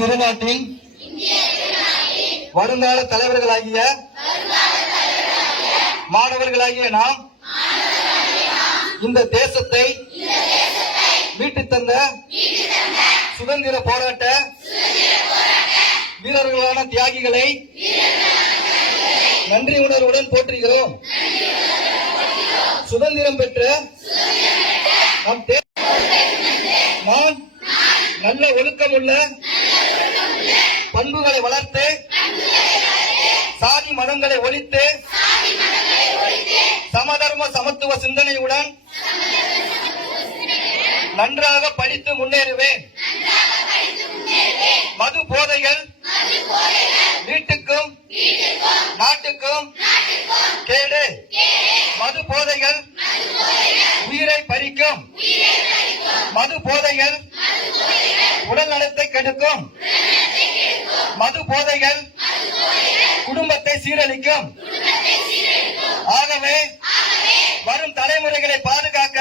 திருநாட்டின் வருங்கால தலைவர்களாகிய மாணவர்களாகிய நாம் இந்த தேசத்தை மீட்டுத் தந்த சுதந்திர போராட்ட வீரர்களான தியாகிகளை நன்றி உணர்வுடன் போற்றுகிறோம். சுதந்திரம் பெற்ற நான் நல்ல ஒழுக்கமுள்ள பண்புகளை வளர்த்து சாதி மதங்களை ஒழித்து சமதர்ம சமத்துவ சிந்தனையுடன் நன்றாக படித்து முன்னேறுவேன். மது போதைகள் வீட்டுக்கும் நாட்டுக்கும் கேடு. மது போதைகள் உயிரை பறிக்கும். மது போதைகள் உடல் நலத்தை கெடுக்கும். மது போதைகள் குடும்பத்தை சீரழிக்கும். ஆகவே வரும் தலைமுறைகளை பாதுகாக்க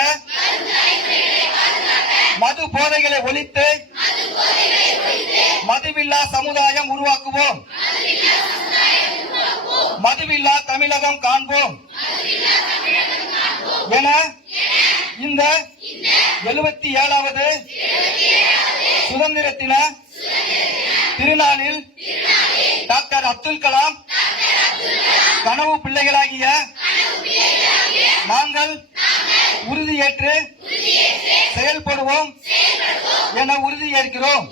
மது போதைகளை ஒழித்து மதுவில்லா சமுதாயம் உருவாக்குவோம். மதுவில்லா தமிழகம் காண்போம் என இந்த 77வது சுதந்திர தின திருநாளில் டாக்டர் அப்துல் கலாம் கனவு பிள்ளைகளாகிய நாங்கள் உறுதியேற்று செயல்படுவோம் என உறுதியேற்கிறோம்.